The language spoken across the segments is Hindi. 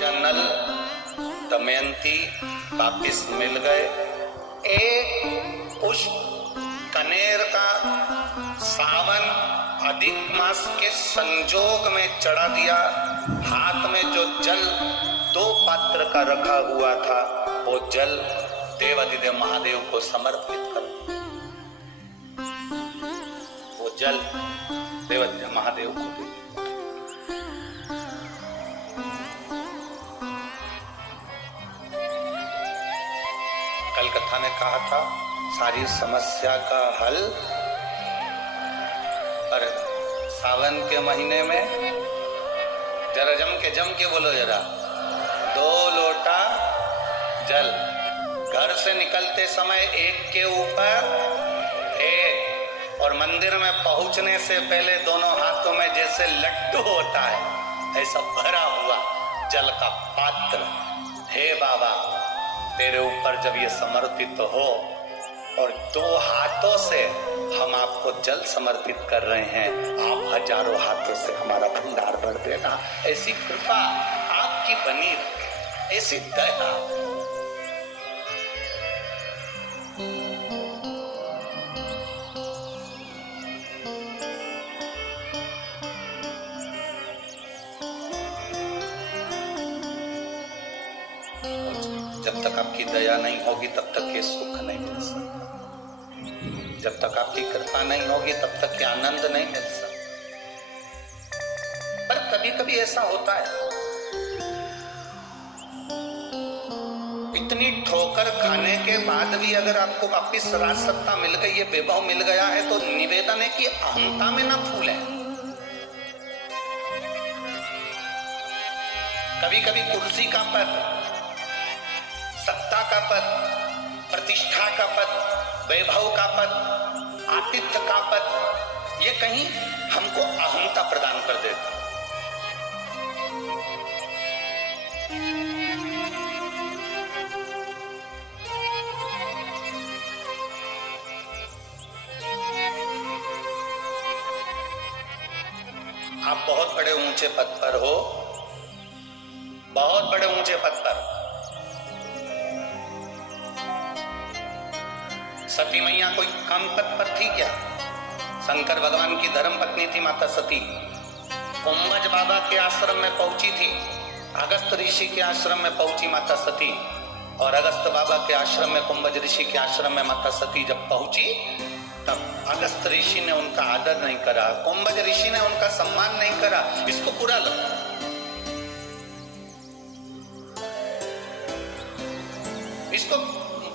नल दमयंती वापिस मिल गए। एक पुष्प कनेर का सावन अधिक मास के संजोग में चढ़ा दिया। हाथ में जो जल 2 पात्र का रखा हुआ था वो जल देवाधिदेव महादेव को समर्पित कर, वो जल देवाधिदेव महादेव को दे। कल कथा ने कहा था सारी समस्या का हल, पर सावन के महीने में जरा जम के बोलो जरा, 2 लोटा जल घर से निकलते समय एक के ऊपर एक, और मंदिर में पहुंचने से पहले दोनों हाथों में जैसे लड्डू होता है ऐसा भरा हुआ जल का पात्र। हे बाबा, तेरे ऊपर जब ये समर्पित हो और 2 हाथों से हम आपको जल समर्पित कर रहे हैं, आप हजारों हाथों से हमारा भंडार भर देना। ऐसी कृपा आपकी बनी रहे, ऐसी दया। जब तक आपकी दया नहीं होगी तब तक ये सुख नहीं मिल सकता, जब तक आपकी कृपा नहीं होगी तब तक ये आनंद नहीं मिल सकता। पर कभी कभी ऐसा होता है, इतनी ठोकर खाने के बाद भी अगर आपको वापिस राजसत्ता मिल गई, ये वैभव मिल गया है, तो निवेदन है कि अहंता में ना फूले। कभी कभी कुर्सी का पद, सत्ता का पद, प्रतिष्ठा का पद, वैभव का पद, आतिथ्य का पद, ये कहीं हमको अहंता प्रदान कर देता। आप बहुत बड़े ऊंचे पद पर हो, बहुत बड़े ऊंचे पद पर, सती मैया कोई कम पद पर थी क्या? शंकर भगवान की धर्म पत्नी थी माता सती। कुंभज बाबा के आश्रम में पहुंची थी, अगस्त ऋषि के आश्रम में पहुंची माता सती, और अगस्त बाबा के आश्रम में, कुंभज ऋषि के आश्रम में माता सती जब पहुंची तब अगस्त ऋषि ने उनका आदर नहीं करा, कुंभज ऋषि ने उनका सम्मान नहीं करा। इसको बुरा लगा, इसको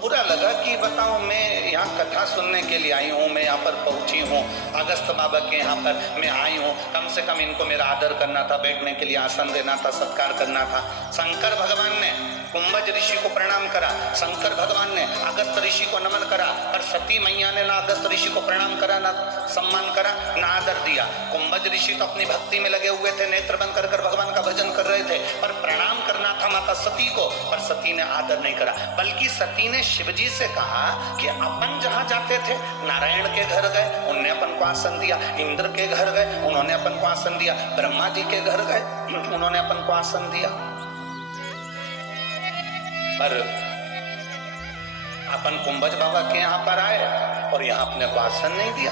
बुरा लगा कि बताओ, मैं यहाँ कथा सुनने के लिए आई हूँ, मैं यहाँ पर पहुंची हूँ, अगस्त बाबा के यहाँ पर मैं आई हूँ, कम से कम इनको मेरा आदर करना था, बैठने के लिए आसन देना था, सत्कार करना था। शंकर भगवान ने कुंभज ऋषि को प्रणाम करा, शंकर भगवान ने अगस्त ऋषि को नमन करा, पर सती मैया ने ना अगस्त ऋषि को प्रणाम करा, ना सम्मान करा, ना आदर दिया। कुंभज ऋषि तो अपनी भक्ति में लगे हुए थे, नेत्र बंद कर भगवान का भजन कर रहे थे, पर प्रणाम करना था माता सती को, पर सती ने आदर नहीं करा। बल्कि सती ने शिवजी से कहा कि अपन जहां जाते थे, नारायण के घर गए, उन्होंने अपन को आसन दिया, इंद्र के घर गए, उन्होंने अपन को आसन दिया, ब्रह्मा जी के घर गए, उन्होंने अपन को आसन दिया, पर अपन कुंभज बाबा के यहां पर आए और यहां अपने को आसन नहीं दिया।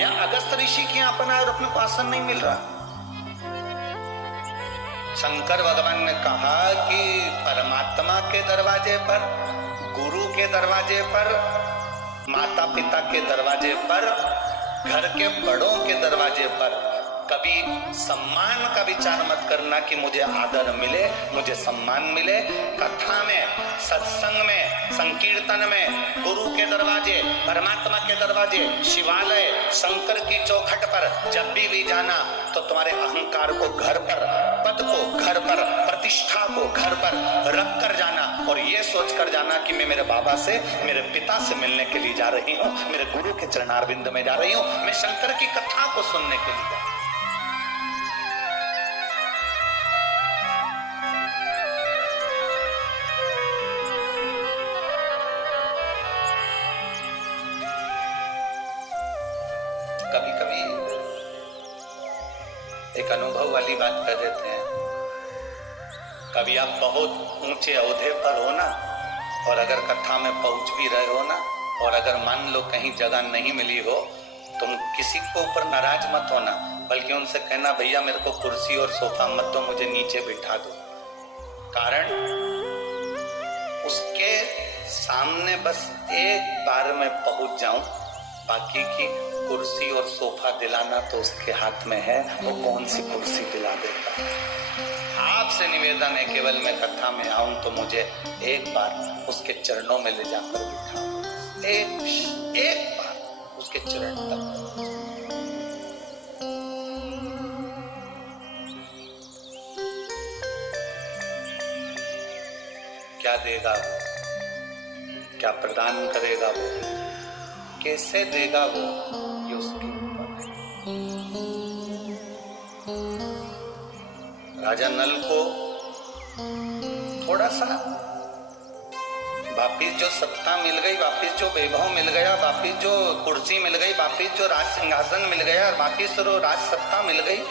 या अगस्त ऋषि के यहां अपन आए और अपने को आसन नहीं मिल रहा। शंकर भगवान ने कहा कि परमात्मा के दरवाजे पर, गुरु के दरवाजे पर, माता पिता के दरवाजे पर, घर के बड़ों के दरवाजे पर कभी सम्मान का विचार मत करना कि मुझे आदर मिले, मुझे सम्मान मिले। कथा में, सत्संग में, संकीर्तन में, गुरु के दरवाजे, परमात्मा के दरवाजे, शिवालय, शंकर की चौखट पर जब भी जाना तो तुम्हारे अहंकार को घर पर, पद को घर पर, प्रतिष्ठा को घर पर रख कर जाना, और ये सोच कर जाना कि मैं मेरे बाबा से, मेरे पिता से मिलने के लिए जा रही हूँ, मेरे गुरु के चरणारविंद में जा रही हूँ, मैं शंकर की कथा को सुनने के लिए जा रही हूँ। एक अनुभव वाली बात कर देते हैं। कभी आप बहुत ऊंचे ओहदे पर हो ना, और अगर कथा में पहुंच भी रहे हो ना, और अगर मान लो कहीं जगह नहीं मिली हो, तुम किसी को ऊपर नाराज मत होना, बल्कि उनसे कहना भैया मेरे को कुर्सी और सोफा मत दो, मुझे नीचे बिठा दो। कारण उसके सामने बस एक बार में पहुंच जाऊं, बाकी की कुर्सी और सोफा दिलाना तो उसके हाथ में है, वो कौन सी कुर्सी दिला देता। आपसे निवेदन है, केवल मैं कथा में आऊं तो मुझे एक बार उसके चरणों में ले जाकर बिठाओ, एक बार उसके चरण तक। क्या देगा वो, क्या प्रदान करेगा वो, कैसे देगा वो, ये उसके ऊपर है। राजा नल को थोड़ा सा वापिस जो सत्ता मिल गई, वापिस जो वैभव मिल गया, वापिस जो कुर्सी मिल गई, वापिस जो राज सिंहासन मिल गया, वापिस जो राज सत्ता मिल गई,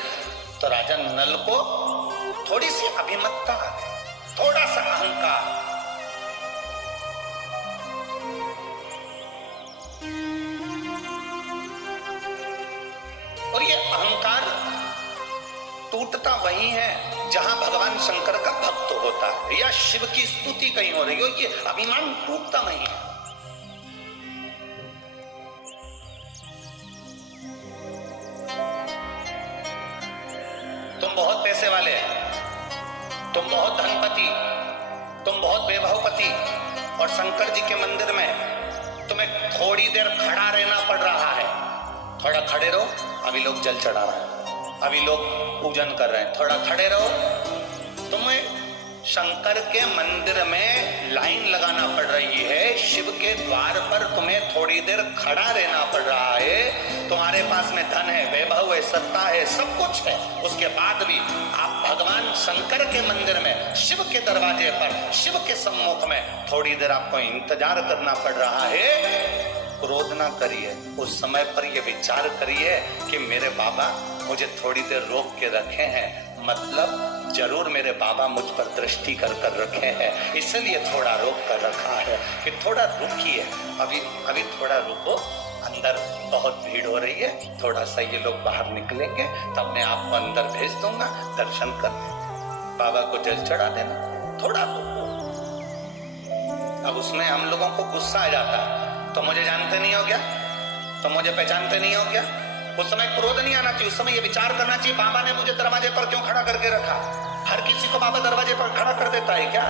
तो राजा नल को थोड़ी सी अभिमतता, थोड़ा सा अहंकार। और ये अहंकार टूटता वही है जहां भगवान शंकर का भक्त होता है या शिव की स्तुति कहीं हो रही हो, ये अभिमान टूटता वही है। तुम बहुत पैसे वाले हैं, तुम बहुत धनपति, तुम बहुत वैभवपति, और शंकर जी के मंदिर में तुम्हें थोड़ी देर खड़ा रहना पड़ रहा है। थोड़ा खड़े रहो, अभी लोग जल चढ़ा रहे हैं, अभी लोग पूजन कर रहे हैं, थोड़ा खड़े रहो। तुम्हें शंकर के मंदिर में लाइन लगाना पड़ रही है, शिव के द्वार पर तुम्हें थोड़ी देर खड़ा रहना पड़ रहा है। तुम्हारे पास में धन है, वैभव है, सत्ता है, सब कुछ है, उसके बाद भी आप भगवान शंकर के मंदिर में, शिव के दरवाजे पर, शिव के सम्मुख में थोड़ी देर आपको इंतजार करना पड़ रहा है। क्रोध ना करिए, उस समय पर यह विचार करिए कि मेरे बाबा मुझे थोड़ी देर रोक के रखे हैं, मतलब जरूर मेरे बाबा मुझ पर दृष्टि कर रखे हैं, इसलिए थोड़ा रोक कर रखा है कि थोड़ा रुकिए, अभी थोड़ा रुको, अंदर बहुत भीड़ हो रही है, थोड़ा सा ये लोग बाहर निकलेंगे तब मैं आपको अंदर भेज दूंगा, दर्शन कर बाबा को जल चढ़ा देना, थोड़ा रुको। अब उसमें हम लोगों को गुस्सा आ जाता है, तो मुझे जानते नहीं हो क्या, तो मुझे पहचानते नहीं हो क्या। उस समय क्रोध नहीं आना चाहिए, उस समय ये विचार करना चाहिए बाबा ने मुझे दरवाजे पर क्यों खड़ा करके रखा। हर किसी को बाबा दरवाजे पर खड़ा कर देता है क्या?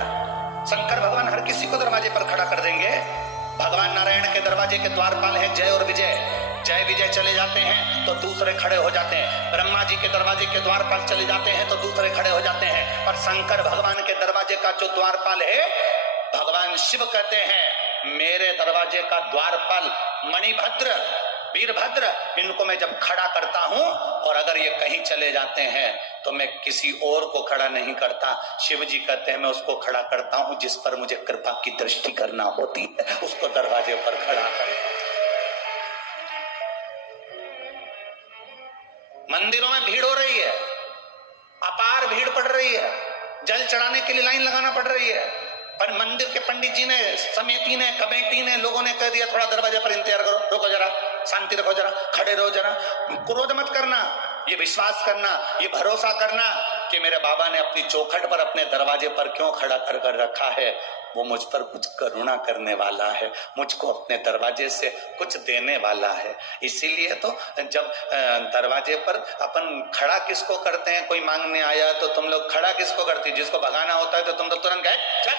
शंकर भगवान हर किसी को दरवाजे पर खड़ा कर देंगे? भगवान नारायण के दरवाजे के द्वारपाल है जय और विजय, जय विजय चले जाते हैं तो दूसरे खड़े हो जाते हैं। ब्रह्मा जी के दरवाजे के द्वारपाल चले जाते हैं तो दूसरे खड़े हो जाते हैं। पर शंकर भगवान के दरवाजे का जो द्वारपाल है, भगवान शिव कहते हैं मेरे दरवाजे का द्वारपाल मणिभद्र, वीरभद्र, इनको मैं जब खड़ा करता हूं और अगर ये कहीं चले जाते हैं तो मैं किसी और को खड़ा नहीं करता, शिव जी कहते हैं मैं उसको खड़ा करता हूं जिस पर मुझे कृपा की दृष्टि करना होती है, उसको दरवाजे पर खड़ा कर। मंदिरों में भीड़ हो रही है, अपार भीड़ पड़ रही है, जल चढ़ाने के लिए लाइन लगाना पड़ रही है, पर मंदिर के पंडित जी ने, समिति ने, कमेटी ने, लोगों ने कह दिया थोड़ा दरवाजे पर इंतजार करो, रुको जरा, शांति रखो जरा, खड़े रहो जरा। क्रोध मत करना, ये विश्वास करना, ये भरोसा करना कि मेरे बाबा ने अपनी चौखट पर अपने दरवाजे पर क्यों खड़ा कर रखा है, वो मुझ पर कुछ करुणा करने वाला है, मुझको अपने दरवाजे से कुछ देने वाला है। इसीलिए तो जब दरवाजे पर अपन खड़ा किसको करते हैं, कोई मांगने आया तो तुम लोग खड़ा किसको करते हैं? जिसको भगाना होता है तो तुम तो तुरंत गए, चल,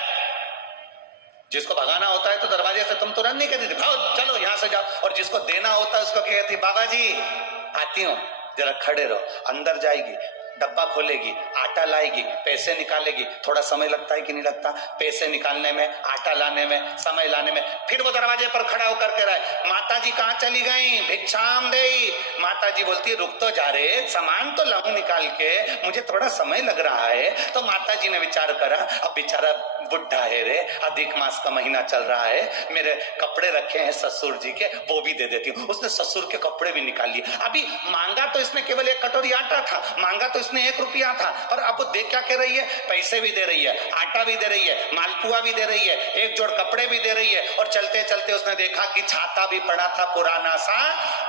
जिसको भगाना होता है तो दरवाजे से तुम तुरंत नहीं कहते भागो चलो यहां से जाओ, और जिसको देना होता है उसको कहती बाबा जी आती हूँ, जरा खड़े रहो। अंदर जाएगी, डब्बा खोलेगी, आटा लाएगी, पैसे निकालेगी, थोड़ा समय लगता है कि नहीं लगता? पैसे निकालने में, आटा लाने में, समय लाने में, फिर वो दरवाजे पर खड़ा होकर के रहे, माता जी कहाँ चली गई, भिक्षाम देई। माता जी बोलती है रुक तो जा रे, सामान तो लाऊं निकाल के, मुझे थोड़ा समय लग रहा है। तो माता जी ने विचार करा अब बेचारा बुढ़ा है रे, अधिक मास का महीना चल रहा है, मेरे कपड़े रखे हैं ससुर जी के, वो भी दे देती हूँ। उसने ससुर के कपड़े भी निकाल लिए। अभी मांगा तो इसने केवल एक कटोरी आटा था, मांगा तो उसने 1 रुपया था, पर अब वो दे क्या कह रही है, पैसे भी दे रही है, आटा भी दे रही है, मालपुआ भी दे रही है, 1 जोड़ कपड़े भी दे रही है, और चलते चलते उसने देखा कि छाता भी पड़ा था पुराना सा,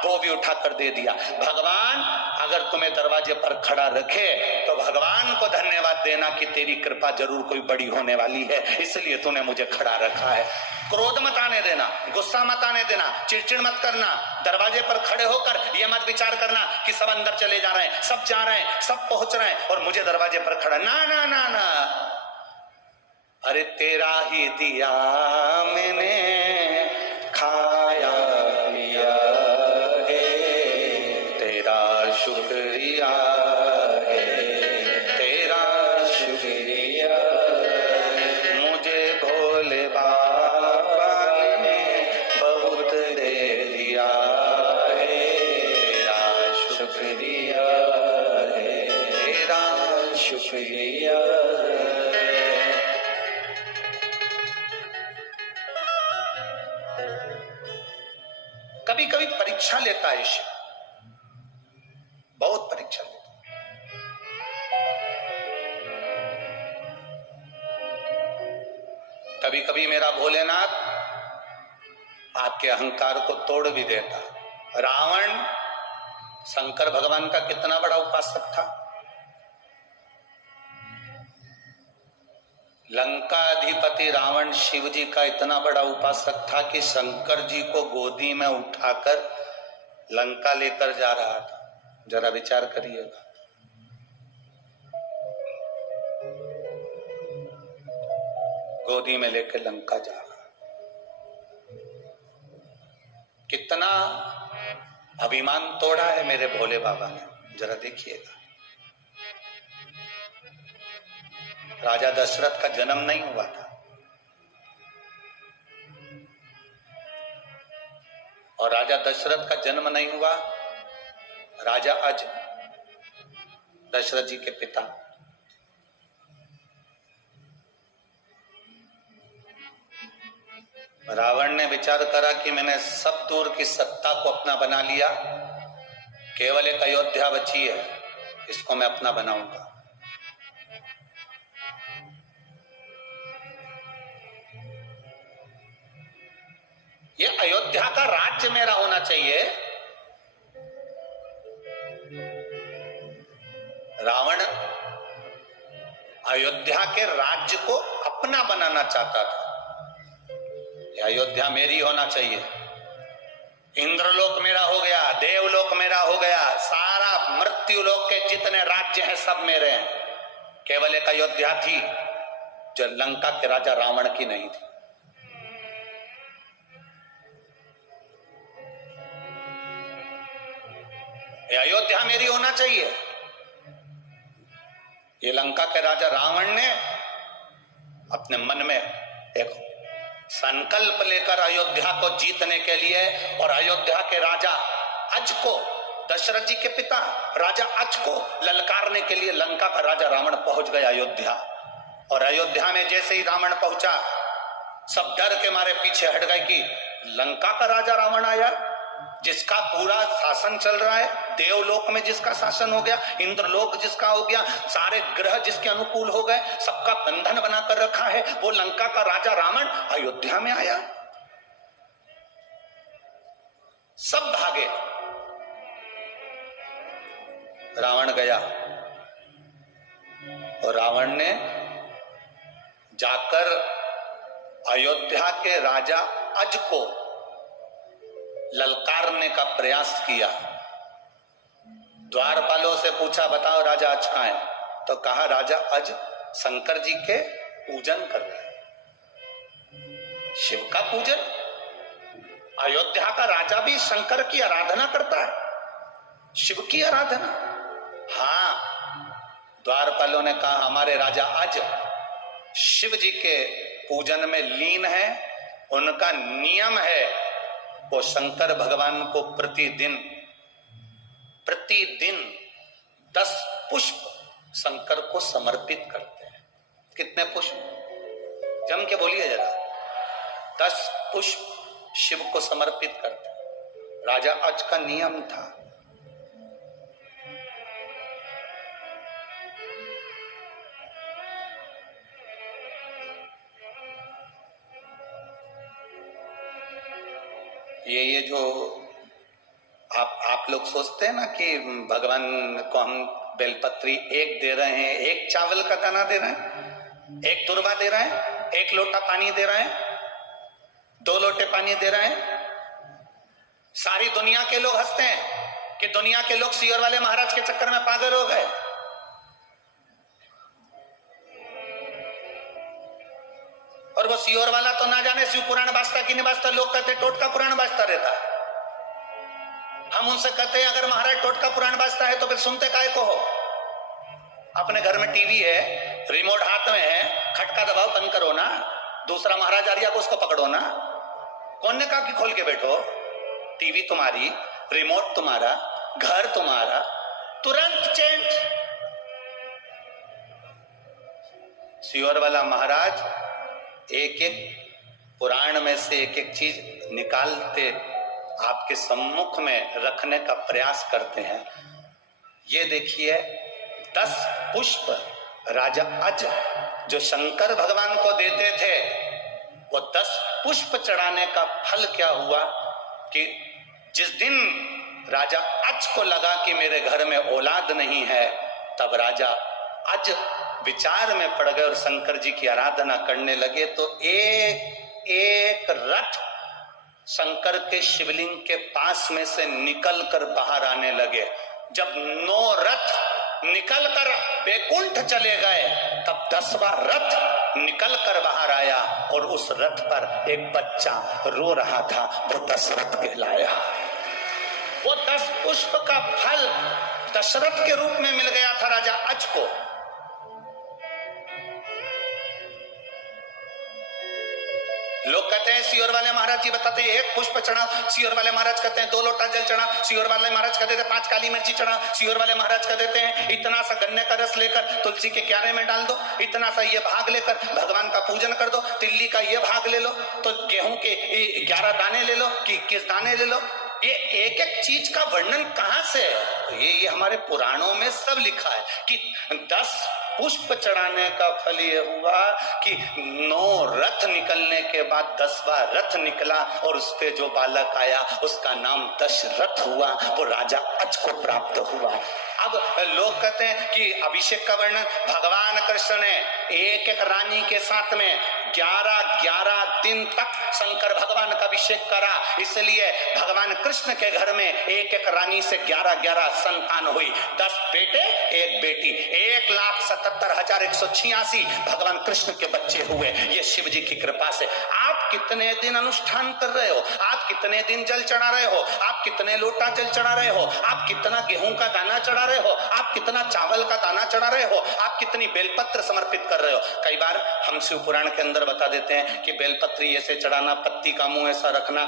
वो भी उठाकर दे दिया। भगवान अगर तुम्हें दरवाजे पर खड़ा रखे तो भगवान को धन्यवाद देना कि तेरी कृपा जरूर कोई बड़ी होने वाली है, इसलिए तूने मुझे खड़ा रखा है। क्रोध मत आने देना, गुस्सा मत आने देना, चिड़चिड़ मत करना, दरवाजे पर खड़े होकर यह मत विचार करना कि सब अंदर चले जा रहे हैं, सब जा रहे हैं, सब पहुंच रहे हैं और मुझे दरवाजे पर खड़ा, ना ना ना ना। अरे तेरा ही दिया मैंने खाया पिया है, तेरा शुक्रिया है, तेरा शुक्रिया, मुझे भोले बाबा ने बहुत दे दिया है, तेरा शुक्रिया है, तेरा शुक्रिया। कभी कभी परीक्षा लेता है शिव, बहुत परीक्षा लेता है। कभी कभी मेरा भोलेनाथ आपके अहंकार को तोड़ भी देता। रावण शंकर भगवान का कितना बड़ा उपासक था, लंका अधिपति रावण शिव जी का इतना बड़ा उपासक था कि शंकर जी को गोदी में उठाकर लंका लेकर जा रहा था। जरा विचार करिएगा, गोदी में लेकर लंका जा रहा, कितना अभिमान तोड़ा है मेरे भोले बाबा ने, जरा देखिएगा। राजा दशरथ का जन्म नहीं हुआ था, और राजा दशरथ का जन्म नहीं हुआ, राजा अज दशरथ जी के पिता, रावण ने विचार करा कि मैंने सब दूर की सत्ता को अपना बना लिया, केवल एक अयोध्या बची है, इसको मैं अपना बनाऊंगा। ये अयोध्या का राज्य मेरा होना चाहिए। रावण अयोध्या के राज्य को अपना बनाना चाहता था, अयोध्या मेरी होना चाहिए, इंद्रलोक मेरा हो गया, देवलोक मेरा हो गया, सारा मृत्युलोक के जितने राज्य हैं सब मेरे हैं, केवल एक अयोध्या थी जो लंका के राजा रावण की नहीं थी। ये अयोध्या मेरी होना चाहिए। ये लंका के राजा रावण ने अपने मन में एक संकल्प लेकर अयोध्या को जीतने के लिए, और अयोध्या के राजा अज को, दशरथ जी के पिता राजा अज को ललकारने के लिए लंका का राजा रावण पहुंच गया अयोध्या। और अयोध्या में जैसे ही रावण पहुंचा, सब डर के मारे पीछे हट गए कि लंका का राजा रावण आया, जिसका पूरा शासन चल रहा है, देवलोक में जिसका शासन हो गया, इंद्रलोक जिसका हो गया, सारे ग्रह जिसके अनुकूल हो गए, सबका बंधन बनाकर रखा है, वो लंका का राजा रावण अयोध्या में आया। सब भागे, रावण गया, और रावण ने जाकर अयोध्या के राजा अज को ललकारने का प्रयास किया। द्वारपालों से पूछा, बताओ राजा अज कहां है? तो कहा राजा अज शंकर जी के पूजन कर रहे हैं। शिव का पूजन? अयोध्या का राजा भी शंकर की आराधना करता है, शिव की आराधना? हाँ। द्वारपालों ने कहा, हमारे राजा अज शिव जी के पूजन में लीन है, उनका नियम है, वो शंकर भगवान को प्रतिदिन 10 पुष्प शंकर को समर्पित करते हैं। कितने पुष्प? जम के बोलिए जरा। 10 पुष्प शिव को समर्पित करते हैं। राजा अज का नियम था। ये जो आप लोग सोचते हैं ना कि भगवान को हम बेलपत्री एक दे रहे हैं, एक चावल का दाना दे रहे हैं, एक तुरबा दे रहे हैं, एक लोटा पानी दे रहे हैं, 2 लोटे पानी दे रहे हैं। सारी दुनिया के लोग हंसते हैं कि दुनिया के लोग सीहोर वाले महाराज के चक्कर में पागल हो गए। और वो सीहोर वाला तो ना जाने शिव पुराण बाजता कि नहीं बाजता, लोग कहते टोटका पुराण बाजता रहता। हम उनसे कहते हैं अगर महाराज टोटका पुराण बाजता है तो फिर सुनते काहे को हो? अपने घर में टीवी है, रिमोट हाथ में है, खटका दबाओ, बंद करो ना। दूसरा महाराज आर्या को उसको पकड़ो ना। कौन ने कहा कि खोल के बैठो? टीवी तुम्हारी, रिमोट तुम्हारा, घर तुम्हारा, तुरंत चेंज। सीहोर वाला महाराज एक एक पुराण में से एक एक चीज निकालते आपके सम्मुख में रखने का प्रयास करते हैं। ये देखिए 10 पुष्प राजा अज जो शंकर भगवान को देते थे, वो 10 पुष्प चढ़ाने का फल क्या हुआ कि जिस दिन राजा अज को लगा कि मेरे घर में औलाद नहीं है, तब राजा अज विचार में पड़ गए और शंकर जी की आराधना करने लगे। तो एक एक रथ शंकर के शिवलिंग के पास में से निकलकर बाहर आने लगे। जब 9 रथ निकलकर बैकुंठ चले गए, तब 10वां रथ निकलकर बाहर आया और उस रथ पर एक बच्चा रो रहा था, वो दशरथ कहलाया। वो 10 पुष्प का फल दशरथ के रूप में मिल गया था राजा अज को। लोग कहते हैं सीहोर वाले महाराज जी बताते हैं 1 पुष्प चढ़ा, सीहोर वाले महाराज कहते हैं 2 लोटा जल चढ़ा, सीहोर वाले महाराज कहते हैं 5 काली मिर्ची चढ़ा, सीहोर वाले महाराज कह देते हैं इतना सा गन्ने का रस लेकर तुलसी के क्यारे में डाल दो, इतना सा ये भाग लेकर भगवान का पूजन कर दो, तिल्ली का ये भाग ले लो, तो गेहूं के 11 दाने ले लो कि 21 दाने ले लो। ये एक एक चीज का वर्णन कहां से? ये हमारे पुराणों में सब लिखा है कि 10 पुष्प चढ़ाने का फल ये हुआ कि 9 रथ निकलने के बाद 10वां रथ निकला और उस पे जो बालक आया उसका नाम दशरथ हुआ, वो राजा अज को प्राप्त हुआ। अब लोग कहते हैं कि अभिषेक का वर्णन भगवान कृष्ण ने एक एक रानी के साथ में 11 दिन तक शंकर भगवान का अभिषेक करा, इसलिए भगवान कृष्ण के घर में एक एक रानी से 11 संतान हुई। 10 बेटे 1 बेटी, 1,77,186 भगवान कृष्ण के बच्चे हुए। ये शिव जी की कृपा से। आप कितने दिन अनुष्ठान कर रहे हो? आप कितने दिन जल चढ़ा रहे हो? आप कितने लोटा जल चढ़ा रहे हो? आप कितना गेहूं का दाना चढ़ा रहे हो? आप कितना चावल का दाना चढ़ा रहे हो? आप कितनी बेलपत्र समर्पित कर रहे हो? कई बार हम शिव पुराण के अंदर बता देते हैं कि बेलपत्री ऐसे चढ़ाना, पत्ती का मुंह ऐसा रखना,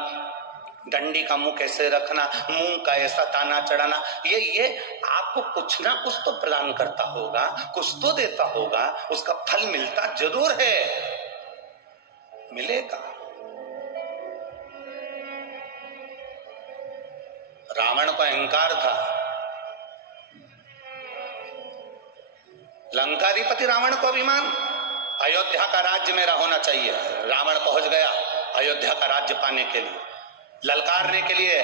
डंडी का मुंह कैसे रखना, मूंग का ऐसा दाना चढ़ाना। ये आपको कुछ ना कुछ तो प्रदान करता होगा, कुछ तो देता होगा, उसका फल मिलता जरूर है, मिलेगा। रावण को अहंकार था, लंकाधिपति रावण को अभिमान, अयोध्या का राज्य मेरा होना चाहिए। रावण पहुंच गया अयोध्या का राज्य पाने के लिए, ललकारने के लिए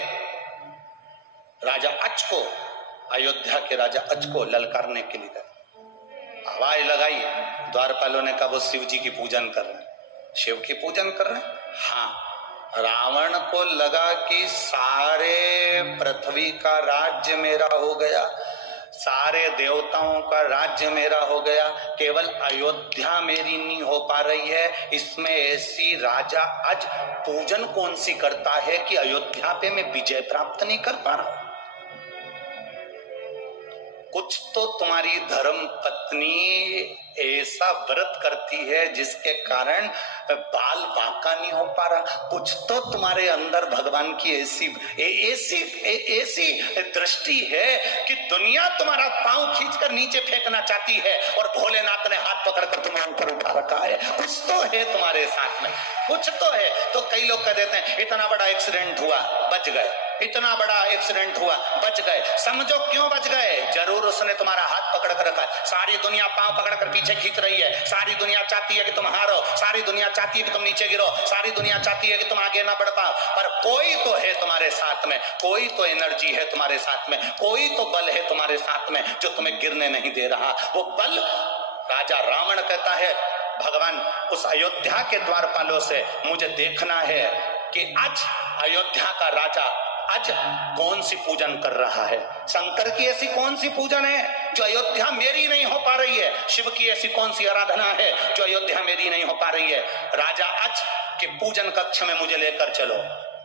राजा अज को, अयोध्या के राजा अज को ललकारने के लिए आवाज लगाई। द्वारपालों ने कहा वो शिव जी की पूजन कर रहे हैं, शिव की पूजन कर रहे हैं। हाँ, रावण को लगा कि सारे पृथ्वी का राज्य मेरा हो गया, सारे देवताओं का राज्य मेरा हो गया, केवल अयोध्या मेरी नहीं हो पा रही है। इसमें ऐसी राजा अज पूजन कौन सी करता है कि अयोध्या पे मैं विजय प्राप्त नहीं कर पा रहा। कुछ तो तुम्हारी धर्म पत्नी ऐसा व्रत करती है जिसके कारण बाल बांका नहीं हो पा रहा। कुछ तो तुम्हारे अंदर भगवान की ऐसी दृष्टि है कि दुनिया तुम्हारा पांव खींचकर नीचे फेंकना चाहती है और भोलेनाथ ने हाथ पकड़कर तुम्हें ऊपर उठा रखा है। कुछ तो है तुम्हारे साथ में, कुछ तो है। तो कई लोग कह देते हैं इतना बड़ा एक्सीडेंट हुआ बच गए, इतना बड़ा एक्सीडेंट हुआ, बच गए। समझो क्यों बच गए? जरूर उसने तुम्हारा हाथ पकड़ कर रखा है। सारी दुनिया पांव पकड़ कर पीछे खींच रही है, सारी दुनिया चाहती है कि तुम हारो, सारी दुनिया चाहती है कि तुम नीचे गिरो, सारी दुनिया चाहती है कि तुम आगे ना बढ़ पाओ, पर कोई तो है तुम्हारे साथ में, कोई तो एनर्जी है तुम्हारे साथ में, कोई तो बल है तुम्हारे साथ में जो तुम्हें गिरने नहीं दे रहा। वो बल राजा रावण कहता है, भगवान उस अयोध्या के द्वारपालों से मुझे देखना है कि आज अयोध्या का राजा आज कौन सी पूजन कर रहा है। शंकर की ऐसी कौन सी पूजन है जो अयोध्या मेरी नहीं हो पा रही है? शिव की ऐसी कौन सी आराधना है जो अयोध्या मेरी नहीं हो पा रही है? राजा आज के पूजन कक्ष में मुझे लेकर चलो।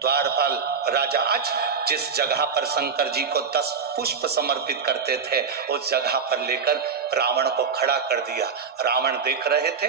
द्वारपाल राजा आज जिस जगह पर शंकर जी को 10 पुष्प समर्पित करते थे उस जगह पर लेकर रावण को खड़ा कर दिया। रावण देख रहे थे,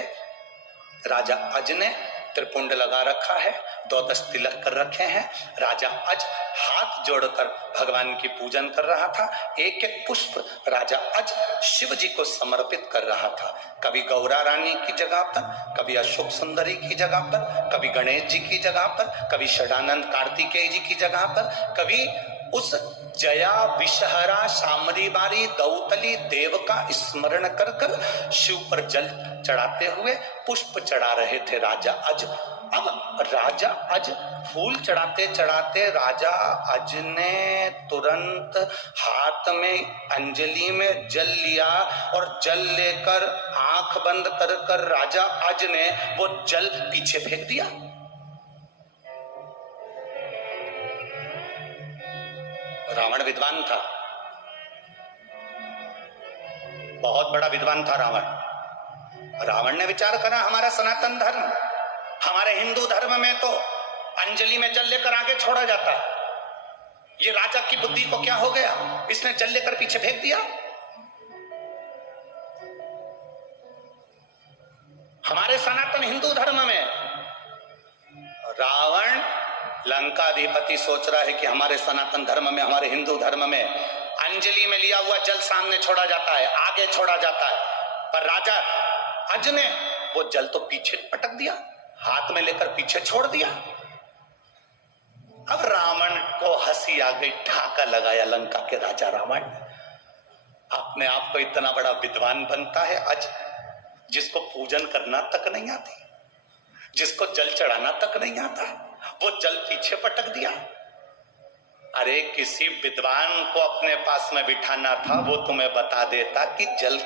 राजा अज ने त्रिपुंड लगा रखा है, 12 तिलक कर रखे हैं। राजा अज हाथ जोड़कर भगवान की पूजन कर रहा था। एक एक पुष्प राजा अज शिव जी को समर्पित कर रहा था। कभी गौरा रानी की जगह पर, कभी अशोक सुंदरी की जगह पर, कभी गणेश जी की जगह पर, कभी षडानंद कार्तिकेय जी की जगह पर, कभी उस जया विषहरा शामरी बारी दौतली देव का स्मरण कर कर शिव पर जल चढ़ाते हुए पुष्प चढ़ा रहे थे राजा अज। अब राजा अज फूल चढ़ाते चढ़ाते राजा अज ने तुरंत हाथ में अंजलि में जल लिया और जल लेकर आंख बंद कर कर राजा अज ने वो जल पीछे फेंक दिया। रावण विद्वान था, बहुत बड़ा विद्वान था रावण। रावण ने विचार करा, हमारा सनातन धर्म, हमारे हिंदू धर्म में तो अंजलि में जल लेकर आगे छोड़ा जाता है। ये राजा की बुद्धि को क्या हो गया, इसने जल लेकर पीछे फेंक दिया। हमारे सनातन हिंदू धर्म में रावण लंकाधिपति सोच रहा है कि हमारे सनातन धर्म में, हमारे हिंदू धर्म में अंजलि में लिया हुआ जल सामने छोड़ा जाता है, आगे छोड़ा जाता है, पर राजा अज ने वो जल तो पीछे पटक दिया, हाथ में लेकर पीछे छोड़ दिया। अब रावण को हंसी आ गई, ठाका लगाया लंका के राजा रावण ने। अपने आप को इतना बड़ा विद्वान बनता है अज, जिसको पूजन करना तक नहीं आती, जिसको जल चढ़ाना तक नहीं आता, वो जल पीछे पटक दिया। अरे किसी विद्वान को अपने पास में बिठाना था, वो तुम्हें बता देता कि जल